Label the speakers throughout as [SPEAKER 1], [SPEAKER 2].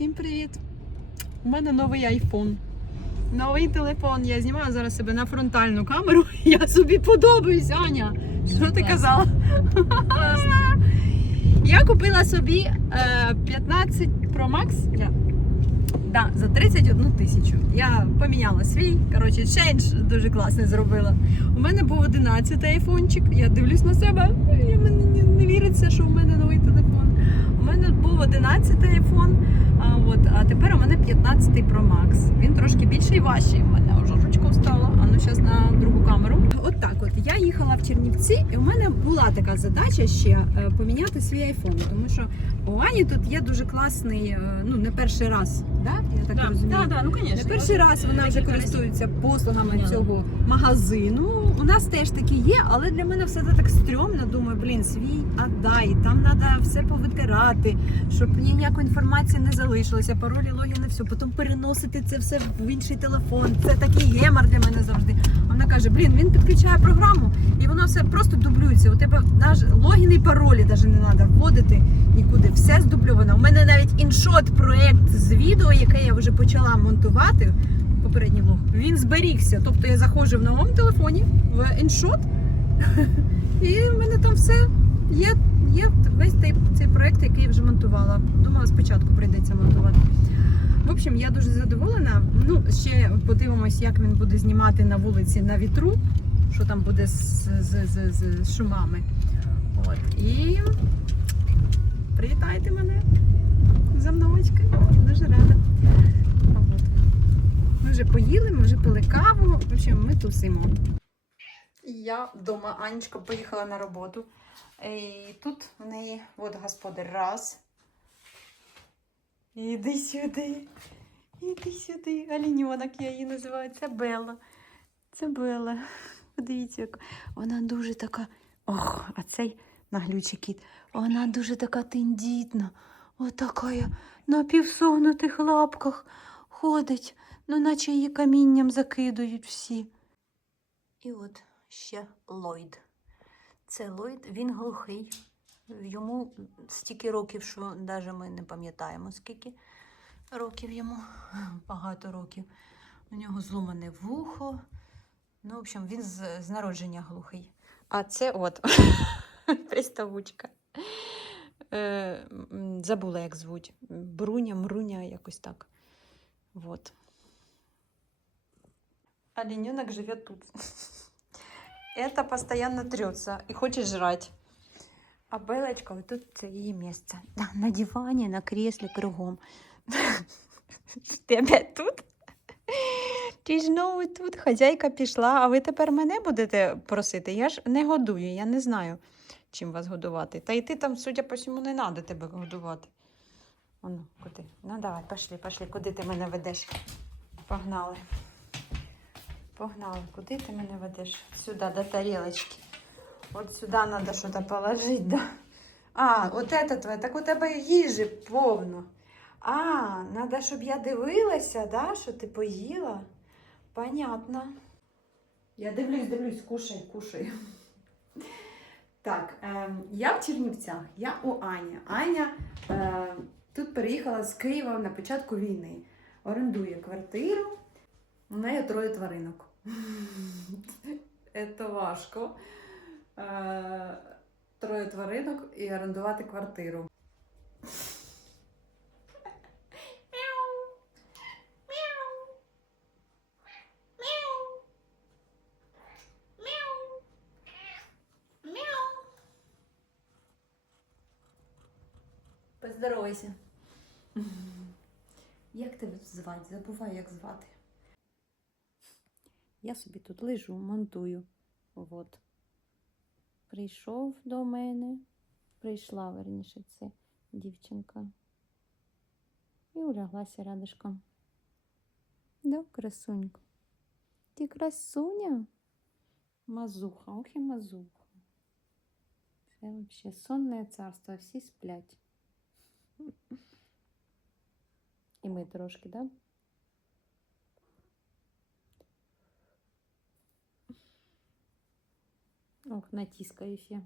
[SPEAKER 1] Всім привіт! У мене новий айфон. Новий телефон. Я знімаю зараз себе на фронтальну камеру. Я собі подобаюсь, Аня. Що ти казала? Я купила собі е, 15 Pro Max. Да, за 31 тисячу. Я поміняла свій. Коротше, чейндж дуже класний зробила. У мене був 11 айфончик. Я дивлюсь на себе. Мені не, не віриться, що у мене новий телефон. У мене був 11 айфон, а, от, а тепер у мене 15 Pro Max. Він трошки більший і важчий. У мене вже ручка встала. А ну зараз на другу камеру. От так от я їхала в Чернівці, і у мене була така задача ще е, поміняти свій айфон. Тому що у Ані тут є дуже класний, е, ну не перший раз, да? я так розумію.
[SPEAKER 2] Да, да, ну
[SPEAKER 1] Не
[SPEAKER 2] конечно.
[SPEAKER 1] перший раз вона вже користується послугами
[SPEAKER 2] Ні.
[SPEAKER 1] цього магазину. У нас теж такі є, але для мене все це так стрьомно. Думаю, блін, свій отдай, там треба все повитирати, щоб ніякої інформації не залишилося, паролі, логіни, все. Потім переносити це все в інший телефон. Це такий гемор для мене завжди. Вона каже: блін, він підключає програму і воно все просто дублюється. У тебе наш логін і паролі навіть не треба вводити нікуди. Все здубльовано. У мене навіть іншот проект з відео, яке я вже почала монтувати. Попередній влог, він зберігся. Тобто я заходжу в новому телефоні в іншот, і в мене там все є. Є весь цей, цей проект, який я вже монтувала. Думала, спочатку прийдеться монтувати. В общем, я дуже задоволена. Ну, ще подивимось, як він буде знімати на вулиці на вітру, що там буде з, з, з, з шумами. От. І привітайте мене за мною. Дуже рада. От. Ми вже поїли, ми вже пили каву. В общем, ми тусимо. Я вдома, Анечка поїхала на роботу. І тут в неї от господар раз. Іди сюди. Іди сюди. Оленьонок я її називаю. Це Белла. Це Белла. Подивіться, як вона дуже така. Ох, а цей наглючий кіт. Вона дуже така тендітна. Отака на півсогнутих лапках ходить, ну наче її камінням закидують всі. І от ще Ллойд. Це Ллойд, він глухий. Йому стільки років, що навіть ми не пам'ятаємо, скільки років йому. Багато років. У нього зломане вухо. Ну, в общем, він з, з народження глухий. А це от приставучка. Е, забула, як звуть. Бруня, Мруня, якось так. Вот. Олененок живет тут. Это постоянно трется и хочет жрать. А Белочка, тут це її місце. На дивані, на креслі, кругом. Опять тут? Ти знову тут, хазяйка пішла, а ви тепер мене будете просити? Я ж не годую, я не знаю, чим вас годувати. Та й ти там, судя по всьому, не треба тебе годувати. Ану, куди? Ну давай, пошли, пошли. Куди ти мене ведеш? Погнали. Погнали. Куди ти мене ведеш? Сюди, до тарілочки. От сюди треба щось положити, да? А, от це твоє. Так у тебе їжі повно. А, треба, щоб я дивилася, да, що ти поїла. Понятно. Я дивлюсь, дивлюсь, кушай, кушай. Так, е, я в Чернівцях, я у Ані. Аня е, тут переїхала з Києва на початку війни. Орендує квартиру. У неї троє тваринок. Це важко. Е, троє тваринок і орендувати квартиру. Поздоровайся. Як тебе звати? Забуваю, як звати. Я собі тут лежу, монтую. От. Прийшов до мене. Прийшла, верніше, це дівчинка. І уляглася рядышком. Да, красунька. Ти красуня? Мазуха, ох і мазуха. Це взагалі сонне царство, всі сплять. І ми трошки, да? Ох, натискаюсь я.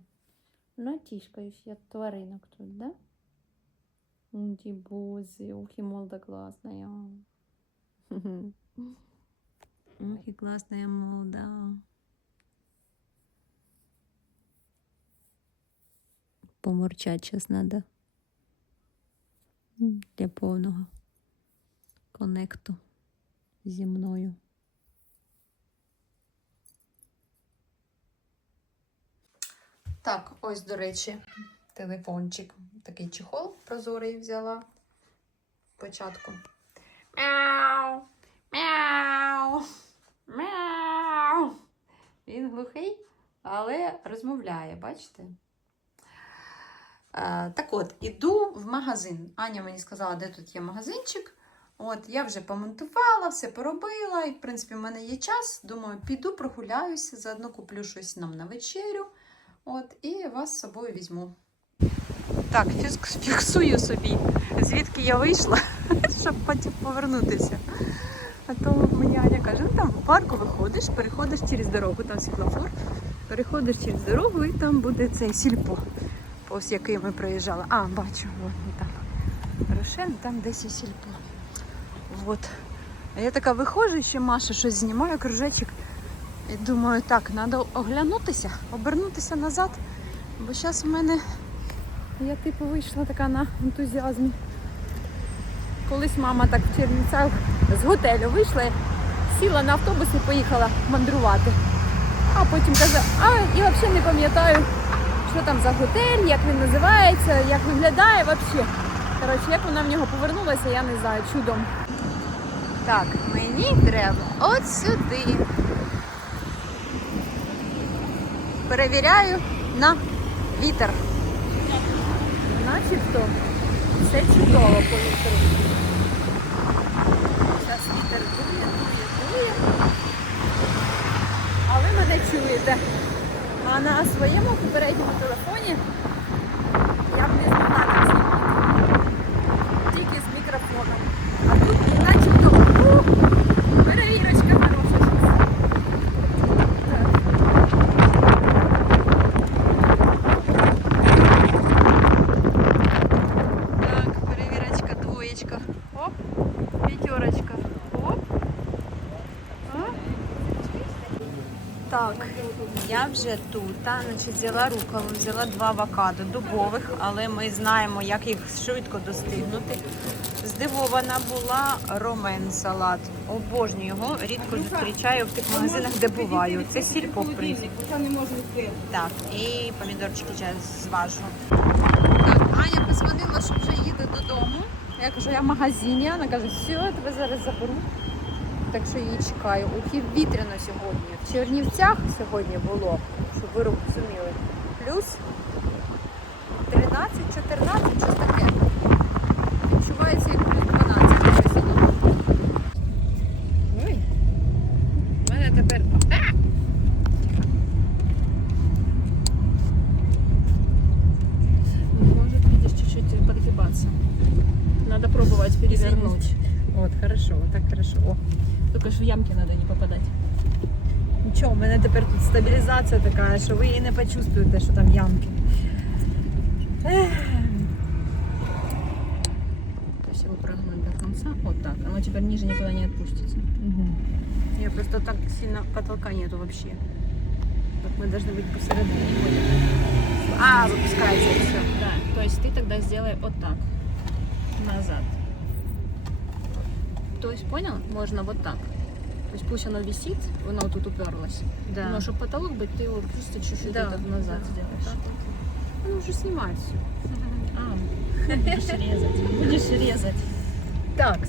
[SPEAKER 1] Натискаюсь я тваринок тут, да? Дибузи, ухи молда классная.
[SPEAKER 3] Ох, і класна молода. Помурчать зараз треба. Для повного конекту зі мною.
[SPEAKER 1] Так, ось, до речі, телефончик. Такий чехол прозорий взяла. Початку. Мяу! Мяу! Мяу! Він глухий, але розмовляє, бачите? Е, так от, іду в магазин. Аня мені сказала, де тут є магазинчик. От, я вже помонтувала, все поробила, і, в принципі, в мене є час. Думаю, піду прогуляюся, заодно куплю щось нам на вечерю. От, і вас з собою візьму. Так, фіксую собі, звідки я вийшла, щоб потім повернутися. А то мені Аня каже, ну там в парку виходиш, переходиш через дорогу, там світлофор, переходиш через дорогу і там буде цей сільпо, повз який ми проїжджали. А, бачу, він там. Рошен, там десь і сільпо. От. А я така виходжу, ще Маша щось знімає, кружечок. І думаю, так, треба оглянутися, обернутися назад. Бо зараз в мене я типу вийшла така на ентузіазмі. Колись мама так в Чернівцях з готелю вийшла, сіла на автобус і поїхала мандрувати. А потім каже, а і взагалі не пам'ятаю, що там за готель, як він називається, як виглядає взагалі. Коротше, як вона в нього повернулася, я не знаю, чудом. Так, мені треба от сюди. Перевіряю на вітер. Начебто все чудово по вітру. Зараз вітер дує, дує, дує. А ви мене чуєте. А на своєму попередньому телефоні я б не змогла так знімати. Тільки з мікрофоном. А тут начебто ух, перевірочка хороша. щось. Так. Так, перевірочка, двоєчка. Оп, п'ятерочка. Оп. А? Так, я вже тут. Значить, взяла рукаву, взяла два авокадо дубових, але ми знаємо, як їх швидко достигнути. Здивована була ромен салат. Обожнюю його, рідко зустрічаю в тих магазинах, де буваю. Це сільпо, в принципі. Так, і помідорчики зважу. Так, Аня позвонила, що вже їде додому. Я кажу, я в магазині. Вона каже, все, я тебе зараз заберу. Так що її чекаю. Ухів вітряно сьогодні. В Чернівцях сьогодні було, щоб ви розуміли. Плюс 13-14, щось таке.
[SPEAKER 2] ямки надо не попадать.
[SPEAKER 3] Нічого, у мене тепер тут стабілізація така, що ви і не почувствуєте, що там ямки. Ех.
[SPEAKER 2] То есть его прогнуть до конца. Вот так. Оно теперь ниже никуда не отпустится.
[SPEAKER 3] Я просто так сильно потолка нету вообще. Так мы должны быть посередине. А, выпускается все.
[SPEAKER 2] Да. То есть ты тогда сделай вот так. Назад. То есть, понял? Можно вот так. То есть пусть оно висит, оно вот тут уперлось.
[SPEAKER 3] Да.
[SPEAKER 2] Но чтобы потолок быть, ты его просто чуть-чуть
[SPEAKER 3] Да,
[SPEAKER 2] вот так назад
[SPEAKER 3] да,
[SPEAKER 2] сделаешь.
[SPEAKER 3] так Ну, уже снимать все.
[SPEAKER 2] А, будешь резать. Будешь резать.
[SPEAKER 3] Так.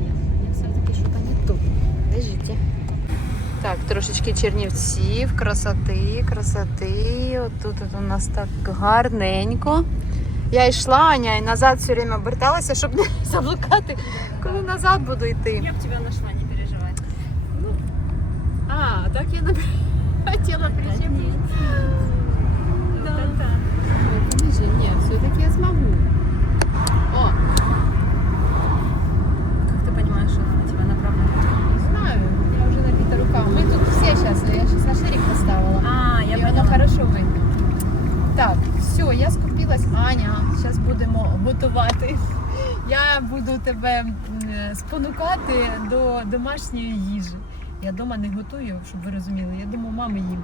[SPEAKER 2] Нет, все-таки что-то не то.
[SPEAKER 3] Подождите. Так, трошечки чернівців, красоти, красоти. От тут от у нас так гарненько. Я йшла, Аня, і назад все время оберталася, щоб не заблукати, коли назад буду йти.
[SPEAKER 2] Я бы тебя нашла, не переживай. А, так я например, хотела причем. Да. Подожди, нет, все-таки я смогу. О! Как ты понимаешь, что она на тебя направлена?
[SPEAKER 1] Не знаю, я вже набита руками. Ми тут все зараз, я зараз на шарик поставила.
[SPEAKER 2] А,
[SPEAKER 1] и оно хорошо видно. Так, все, я скупилась. Аня, сейчас будемо готувати. Я буду тебе спонукати до домашньої їжі. Я вдома не готую, щоб ви розуміли. Я думаю, мами їм.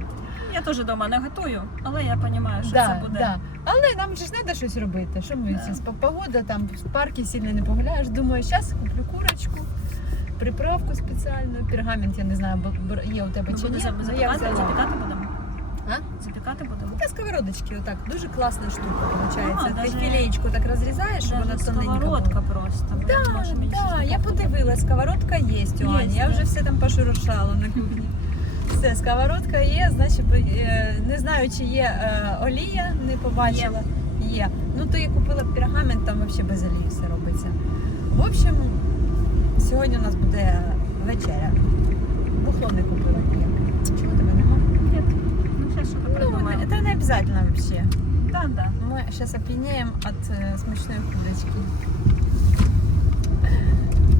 [SPEAKER 2] Я теж вдома не готую, але я розумію, що
[SPEAKER 1] Да,
[SPEAKER 2] це буде.
[SPEAKER 1] да. Але нам ж треба щось робити. Що ми ці погода там в парку сильно не погуляєш. Думаю, зараз куплю курочку, приправку спеціальну, пергамент, я не знаю, є у тебе чи ні.
[SPEAKER 2] будемо
[SPEAKER 1] Ну,
[SPEAKER 2] запікати будемо.
[SPEAKER 1] А?
[SPEAKER 2] Запікати будемо.
[SPEAKER 1] Та сковородочки, отак. Дуже класна штука виходить.
[SPEAKER 2] А,
[SPEAKER 1] Ти
[SPEAKER 2] даже-
[SPEAKER 1] філеєчку так розрізаєш, щоб вона
[SPEAKER 2] Навіть
[SPEAKER 1] тоненька
[SPEAKER 2] сковородка просто.
[SPEAKER 1] Да,
[SPEAKER 2] можемо
[SPEAKER 1] да, я
[SPEAKER 2] таке.
[SPEAKER 1] подивилась, сковородка є у Ані. Я вже все там пошуршала на кухні. Все, сковородка є, значить, бо, е, не знаю, чи є е, олія, не побачила. Є. Ну, то я купила пергамент, там взагалі без олії все робиться. В общем, сьогодні у нас буде вечеря. Бухло не купила ніяк. Чого тебе нема?
[SPEAKER 2] Ні. Ну, ще що
[SPEAKER 1] Ну,
[SPEAKER 2] придумаємо.
[SPEAKER 1] это не обязательно вообще.
[SPEAKER 2] Да, да.
[SPEAKER 1] Мы сейчас опьянеем от э, смачной курочки.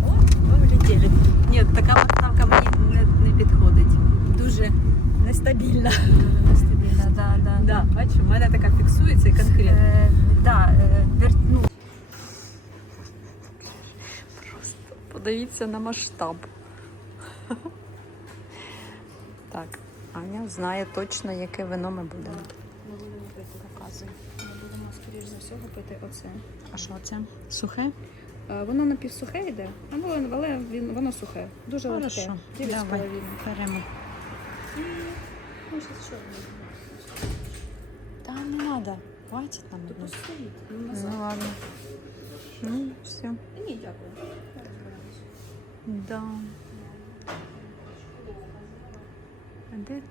[SPEAKER 1] О, ми влетіли. Ні, така поставка мені не, не підходить. Дуже нестабільна.
[SPEAKER 2] Дуже нестабільно, да, да.
[SPEAKER 1] Да, бачу, в мене така фіксується і конкретно.
[SPEAKER 2] Е, да, е, вер... ну,
[SPEAKER 4] Подивіться на масштаб. Так, Аня знає точно, яке вино ми будемо. Показуй.
[SPEAKER 2] Ми будемо, скоріш за всього, пити оце.
[SPEAKER 4] А що це? Сухе?
[SPEAKER 2] Е, Воно напівсухе йде, але, але він, воно сухе. Дуже
[SPEAKER 4] Хорошо.
[SPEAKER 2] легке. Дев'ять з
[SPEAKER 4] Давай.
[SPEAKER 2] половиною.
[SPEAKER 4] Беремо.
[SPEAKER 2] Ну, щас що?
[SPEAKER 4] Та не треба. Хватить нам
[SPEAKER 2] Тут стоїть. Ну,
[SPEAKER 4] Ну ладно. Ну, все.
[SPEAKER 2] Ні, дякую. Я.
[SPEAKER 4] Да. А де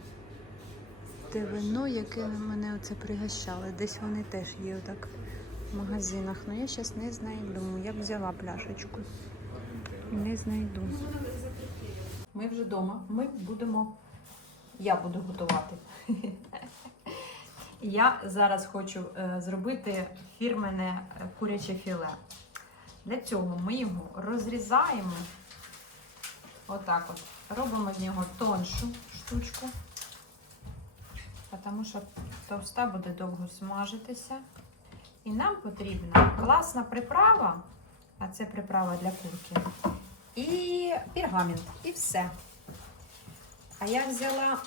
[SPEAKER 4] те яке мене оце пригощали? Десь вони теж є отак в магазинах. Ну я зараз не знайду. Я б взяла пляшечку. Не знайду. Ми вже вдома. Ми будемо. Я буду готувати. Я зараз хочу е, зробити фірмене е, куряче філе. Для цього ми його розрізаємо. Отак от. Робимо з нього тоншу штучку, тому що товста буде довго смажитися. І нам потрібна класна приправа, а це приправа для курки, і пергамент, і все. А я взяла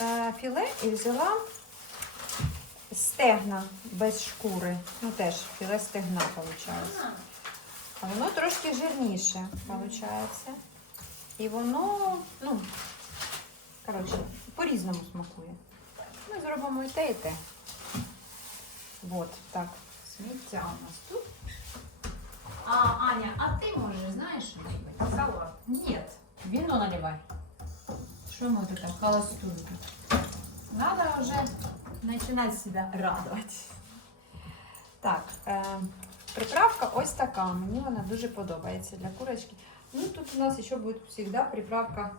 [SPEAKER 4] е, філе і взяла стегна без шкури. Ну теж філе стегна, виходить. А воно трошки жирніше, виходить. І воно, ну, коротше, по-різному смакує. Ми зробимо і те, і те. Вот, так. Сміття у нас тут. А, Аня, а ти можеш, знаєш, що робити? Салат. Ні, вино наливай. Що ми тут так холостуємо? Надо вже починати себе радувати. Так, е, приправка ось така. Мені вона дуже подобається для курочки. Ну, тут у нас ще буде завжди приправка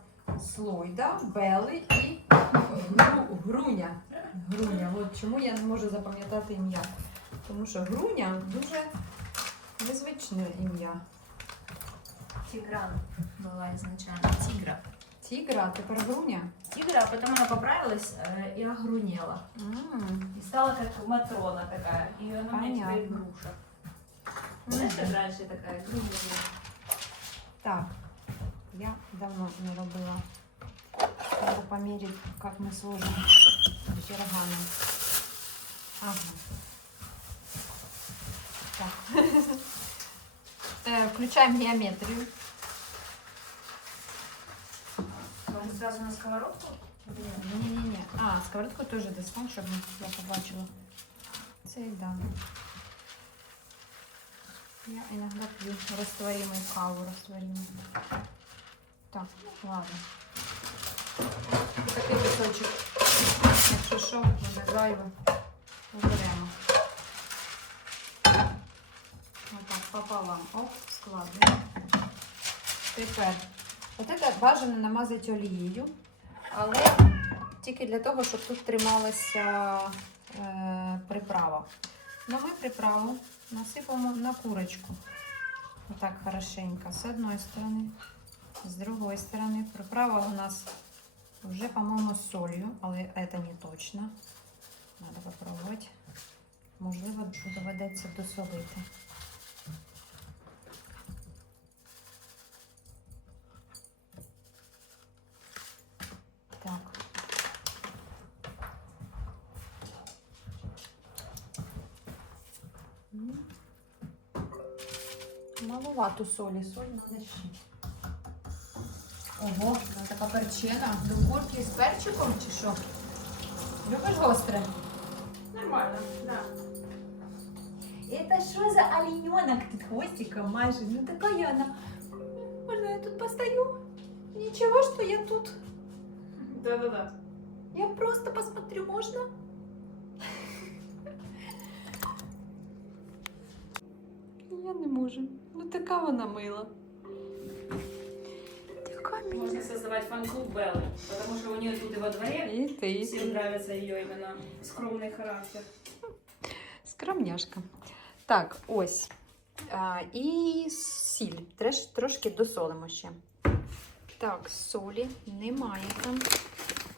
[SPEAKER 4] слойда, бели і гру, груня. Груня. От чому я не можу запам'ятати ім'я. Тому що груня дуже незвичне ім'я.
[SPEAKER 2] Тигран была изначально. Тигра.
[SPEAKER 1] Тігра, а тепер груня.
[SPEAKER 2] Тигра, а потом она поправилась э, и огрунела.
[SPEAKER 1] М,
[SPEAKER 2] И стала как Матрона такая. И она у меня теперь
[SPEAKER 1] Понятно.
[SPEAKER 2] груша. Знаешь, как раньше такая груша была?
[SPEAKER 1] Так, я давно не робила. Надо померить, как мы сложим пергамент. Ага. Так. Э, Включаем геометрию.
[SPEAKER 2] Может, сразу на сковородку?
[SPEAKER 1] Не-не-не. А, сковородку тоже достань, щоб я побачила. Це да. Я иногда пью растворимую каву, растворимую. Так, ну ладно. Такий кусочок. Якщо що, буде зайве, оберемо. Отак, пополам. Оп, складно. Тепер, от це бажано намазати олією, але тільки для того, щоб тут трималася е, приправа. Ну, ми приправу насипаємо на курочку. Отак хорошенько. З одної сторони, з другої сторони. Приправа у нас вже, по-моєму, з солью, але це не точно. Надо попробувати. Можливо, доведеться досолити. Так. Маловато солі, соль надо ще. Ого, вона така перчена. До курки з перчиком чи що? Любиш гостре?
[SPEAKER 2] Нормально, да.
[SPEAKER 5] Это что за олененок тут хвостиком машет? Ну такая она. Можно я тут постою? Ничего, что я тут.
[SPEAKER 2] Да-да-да.
[SPEAKER 5] Я просто посмотрю, можно?
[SPEAKER 1] Я не можу. Ну така вона мила.
[SPEAKER 2] Можно создавать фан-клуб Беллы, потому что у нее тут и во дворе
[SPEAKER 1] І ти.
[SPEAKER 2] всем нравится ее именно скромный характер.
[SPEAKER 1] Скромняшка. Так, ось. А, і сіль. Треш, трошки досолимо ще. Так, солі немає там.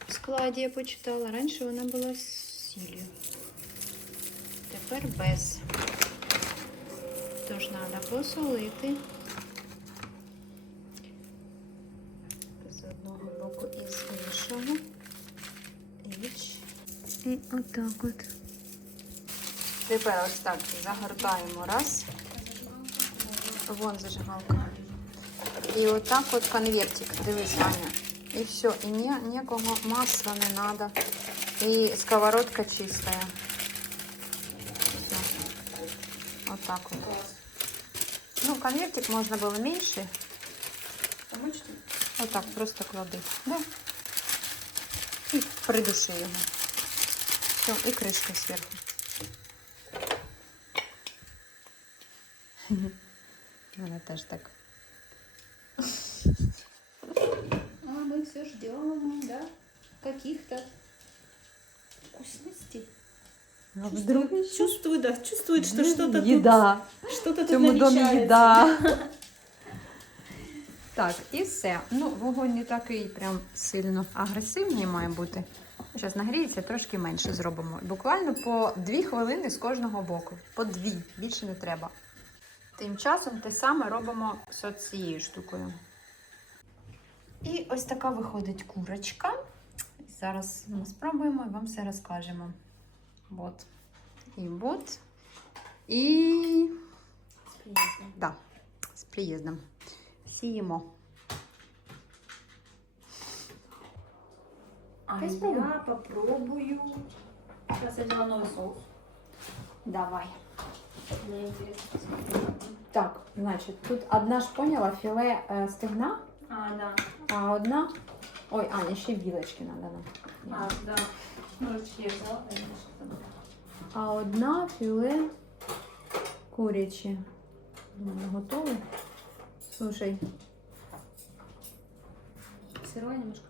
[SPEAKER 1] В складі я почитала. Раніше вона була з сіллю. Тепер без. Тож треба посолити. І отак от. Тепер ось так загортаємо раз. Вон зажигалка. І отак от конвертик. Дивись, Аня. І все. І ні, ніякого масла не треба. І сковородка чистая. Все. Отак от. Ну, конвертик можна було менше. Отак, просто клади. Да. І придуши його. Все, і кришка зверху. Вона теж так.
[SPEAKER 6] А мы все ждем, да? Каких-то вкусностей.
[SPEAKER 1] А вдруг
[SPEAKER 2] Чувствую, да, чувствует, что что-то тут,
[SPEAKER 1] їда.
[SPEAKER 2] что-то тут
[SPEAKER 1] домі
[SPEAKER 2] намечается.
[SPEAKER 1] їда. Так, і все. Ну, вогонь не такий прям сильно агресивний має бути. Зараз нагріється, трошки менше зробимо. Буквально по дві хвилини з кожного боку. По дві, більше не треба. Тим часом те саме робимо з цією штукою. І ось така виходить курочка. Зараз ми спробуємо і вам все розкажемо. От. І от. І Да, з приїздом. Сіємо.
[SPEAKER 2] А
[SPEAKER 1] Ты спробуй.
[SPEAKER 2] я попробую. Сейчас я взяла новый соус.
[SPEAKER 1] Давай.
[SPEAKER 2] Мне интересно.
[SPEAKER 1] Так, значить, тут одна ж поняла філе е, стегна,
[SPEAKER 2] А, да.
[SPEAKER 1] а одна. Ой, Аня, ще вілочки треба нам.
[SPEAKER 2] А, да. Ножички я взяла, конечно.
[SPEAKER 1] А одна філе куряче. Думаю, готове. Слушай,
[SPEAKER 2] Сырое немножко.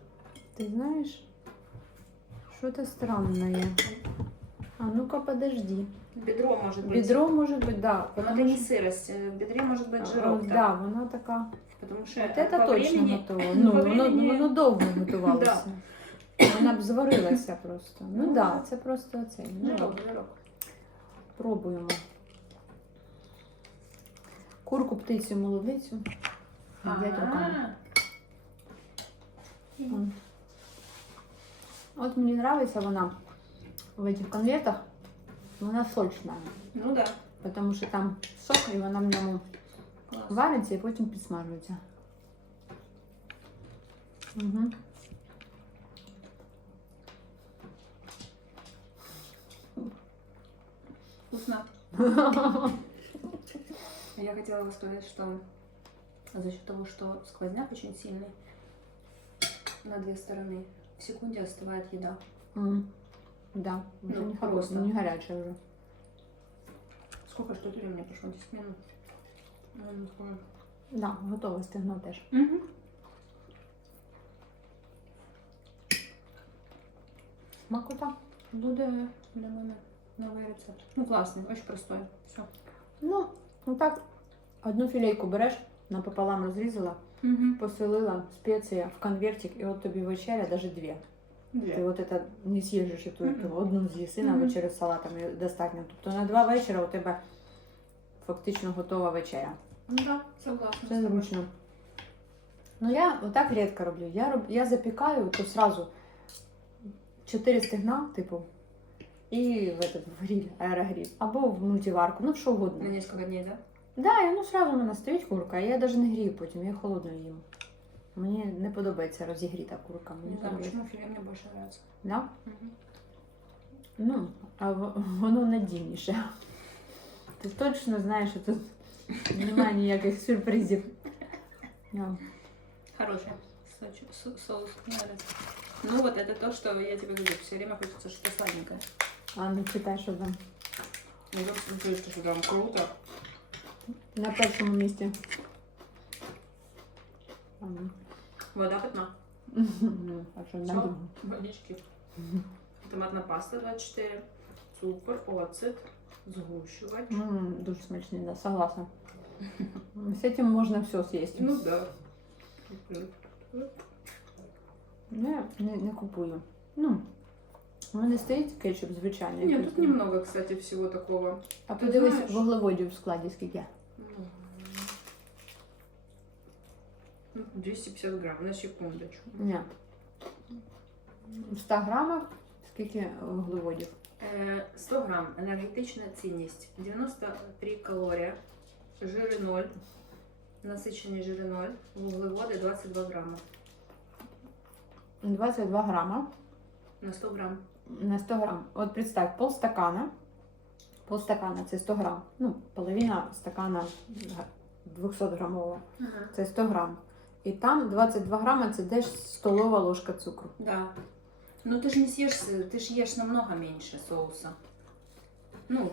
[SPEAKER 1] ти знаєш, що-то странное. А ну-ка, подожди.
[SPEAKER 2] Бедро может быть.
[SPEAKER 1] Бедро може бути, да.
[SPEAKER 2] Но
[SPEAKER 1] потому
[SPEAKER 2] это не
[SPEAKER 1] що-
[SPEAKER 2] сырость. э, В бедре может быть
[SPEAKER 1] А,
[SPEAKER 2] жирок.
[SPEAKER 1] Да, вона така.
[SPEAKER 2] Потому что
[SPEAKER 1] От це
[SPEAKER 2] по
[SPEAKER 1] точно
[SPEAKER 2] времени-
[SPEAKER 1] готово.
[SPEAKER 2] по
[SPEAKER 1] Ну, воно,
[SPEAKER 2] времени-
[SPEAKER 1] воно довго готувалося. Вона б зварилася просто. Ну так, да, це просто це. Ну,
[SPEAKER 2] Жирок, жирок.
[SPEAKER 1] пробуємо. Курку, птицю, молодицю. Їдять руками.
[SPEAKER 2] А,
[SPEAKER 1] М. От мені подобається вона в цих конвертах. Вона сочна.
[SPEAKER 2] Ну да.
[SPEAKER 1] Тому що там сок і вона в ньому
[SPEAKER 2] Класс.
[SPEAKER 1] вариться і потім підсмажується. Угу.
[SPEAKER 2] Вкусно. Я хотела бы сказать, что за счет того, что сквозняк очень сильный на две стороны, в секунде остывает еда.
[SPEAKER 1] М, Да, вже
[SPEAKER 2] Ну,
[SPEAKER 1] не холодно, не гаряче вже.
[SPEAKER 2] Сколько что времени прошло? 10 минут.
[SPEAKER 1] Да, готове стегно теж.
[SPEAKER 2] Мгм.
[SPEAKER 1] Смакота.
[SPEAKER 2] Буде для мене новий рецепт. Ну, классный, очень простой. Все.
[SPEAKER 1] Ну, отак, одну філейку береш, напополам розрізала,
[SPEAKER 2] Угу.
[SPEAKER 1] поселила спеція в конвертик, і от тобі вечеря, навіть дві. Ти от це не з'їжджеш ту, ту.
[SPEAKER 2] Мгм.
[SPEAKER 1] одну з'їси на
[SPEAKER 2] Мгм.
[SPEAKER 1] вечерю з салатом і достатньо. Тобто на два вечора у тебе фактично готова вечеря.
[SPEAKER 2] Ну да, согласна.
[SPEAKER 1] Це зручно. Ну я отак рідко роблю. Я, роб... я запікаю, то сразу 4 стегна, типу, і в, этот, в гриль, аерогриль. Або в мультиварку, ну що угодно.
[SPEAKER 2] На несколько дней, да?
[SPEAKER 1] Да, і ну сразу в мене стоїть курка, я навіть не грію потім, я холодно їм. Мені не подобається розігріта курка. Мені
[SPEAKER 2] знаю,
[SPEAKER 1] подобається.
[SPEAKER 2] почему филе мне больше нравится.
[SPEAKER 1] Да? Ну, а в- воно надійніше. Ти точно знаєш, що тут немає ніяких сюрпризів. Да.
[SPEAKER 2] Хороший соч- со- соус. Мне нравится. Ну вот это то, что я тебе говорю. Все время хочется что-то сладенькое.
[SPEAKER 1] А ну читай, що там.
[SPEAKER 2] Ну смотришь, что там круто.
[SPEAKER 1] На першому місці. А, ну.
[SPEAKER 2] Вода питна.
[SPEAKER 1] Ну, а що на
[SPEAKER 2] Всё?
[SPEAKER 1] другому?
[SPEAKER 2] Водички. Томатна паста 24. Цукор, оцет, сгущувач.
[SPEAKER 1] М, Дуже смачний, да, согласна. З цим можна все з'їсти.
[SPEAKER 2] Ну да.
[SPEAKER 1] Не, не, не купую. Ну, у мене стоїть кетчуп звичайний.
[SPEAKER 2] Нет, тут немного, кстати, всего такого.
[SPEAKER 1] А
[SPEAKER 2] Ти
[SPEAKER 1] подивись
[SPEAKER 2] знаєш-
[SPEAKER 1] вуглеводів в складі скільки.
[SPEAKER 2] Ну, 250 грамм, на секундочку.
[SPEAKER 1] Ні. В 100 грамах скільки вуглеводів?
[SPEAKER 2] Е, 100 грам, енергетична цінність, 93 калорії, жири 0, насичені жири 0, вуглеводи 22 грама
[SPEAKER 1] 22 грама
[SPEAKER 2] на 100 грам
[SPEAKER 1] на 100 грам. От представь, полстакана. Полстакана це 100 грам. Ну, половина стакана 200 грамового. Це 100 грам. І там 22 грама це десь столова ложка цукру.
[SPEAKER 2] Да. Ну ты же не съешь, ты же ешь намного меньше соуса. Ну,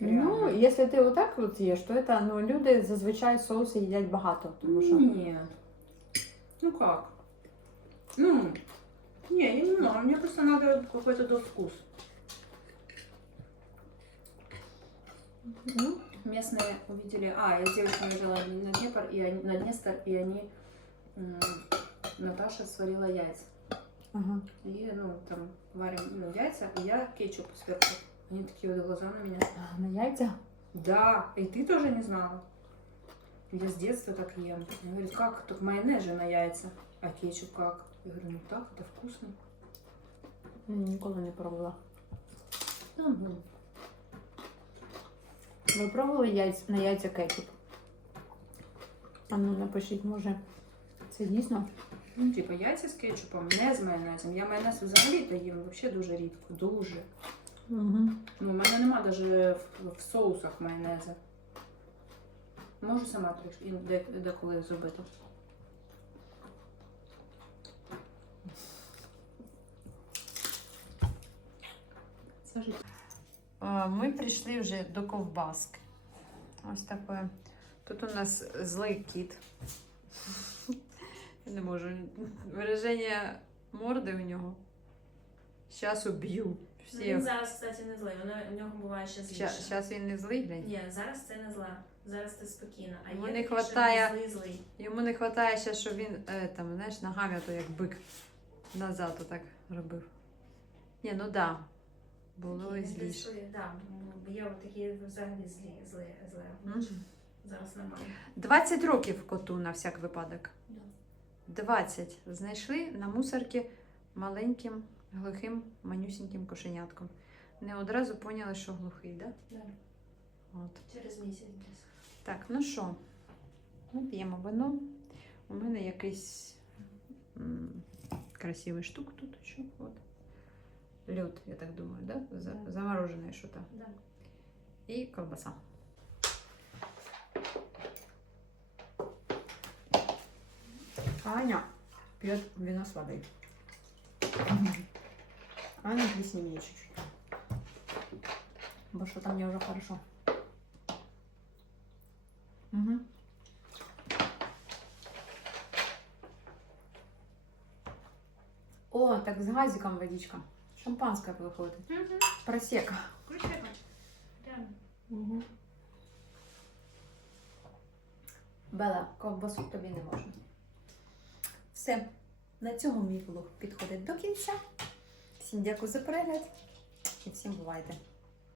[SPEAKER 1] Ну,
[SPEAKER 2] реально.
[SPEAKER 1] якщо ти отак от їш, то це, ну, люди зазвичай соуси їдять багато. Тому що
[SPEAKER 2] Нет. Ну как? Ну, не, не знаю, мне просто надо какой-то довкус.
[SPEAKER 1] ну,
[SPEAKER 2] Местные увидели, а, я с девочками жила на Днепр, и они, на Днестр, и они, Наташа сварила яйца.
[SPEAKER 1] ага.
[SPEAKER 2] И, ну, там, варим ну, яйца, и я кетчуп сверху. Они такие вот глаза на меня.
[SPEAKER 1] на яйця.
[SPEAKER 2] Да, и ты тоже не знала. Я с детства так ем. Они говорят, как, так майонез же на яйца, а кетчуп как? Я говорю, ну так, это вкусно.
[SPEAKER 1] Ніколи не пробувала.
[SPEAKER 2] Угу.
[SPEAKER 1] Ви пробували яйць, на яйця кетчуп? А ну напишіть, може, це дійсно.
[SPEAKER 2] Ну, типа яйця з кетчупом, не з майонезом. Я майонез взагалі то їм вообще дуже рідко. Дуже.
[SPEAKER 1] Угу.
[SPEAKER 2] Ну, у мене нема навіть в, в соусах майонеза. Можу сама трішки де- деколи зробити.
[SPEAKER 1] Ми прийшли вже до ковбаски. Ось таке. Тут у нас злий кіт. Я не можу. Вираження морди у нього. Зараз уб'ю.
[SPEAKER 7] Ну. Він зараз, кстати, не злий. Воно у нього буває ще зліше.
[SPEAKER 1] Зараз він не злий, глянь.
[SPEAKER 7] Ні, зараз це не зла. Зараз ти спокійна. А
[SPEAKER 1] Йому
[SPEAKER 7] є
[SPEAKER 1] не
[SPEAKER 7] такі, що він злий злий.
[SPEAKER 1] Йому не вистачає ще, щоб він е, там, знаєш, ногами то як бик назад отак робив. Ні, ну да. Було і зліше.
[SPEAKER 7] ну, є такі взагалі злі, зле.
[SPEAKER 1] Мгм.
[SPEAKER 7] Зараз нормально.
[SPEAKER 1] 20 років коту на всяк випадок.
[SPEAKER 7] Да.
[SPEAKER 1] 20. Знайшли на мусорці маленьким, глухим, манюсіньким кошенятком. Не одразу поняли, що глухий, да?
[SPEAKER 7] Да.
[SPEAKER 1] От.
[SPEAKER 7] Через місяць десь.
[SPEAKER 1] Так, ну що, ми п'ємо вино. У мене якийсь м, красивий штук тут ще. От. Лід, я так думаю, да? За,
[SPEAKER 7] Да.
[SPEAKER 1] І ковбаса. Аня пьет вино с водой. Аня плесневее чуть-чуть. Бо что там мне уже хорошо. Угу. О, так с газиком водичка. Шампанское выходит.
[SPEAKER 7] Угу.
[SPEAKER 1] Просека.
[SPEAKER 7] Просека. Да.
[SPEAKER 1] Угу. Бела, ковбасу тобі не можна. Все. На цьому мій влог підходить до кінця. Всім дякую за перегляд і всім бувайте!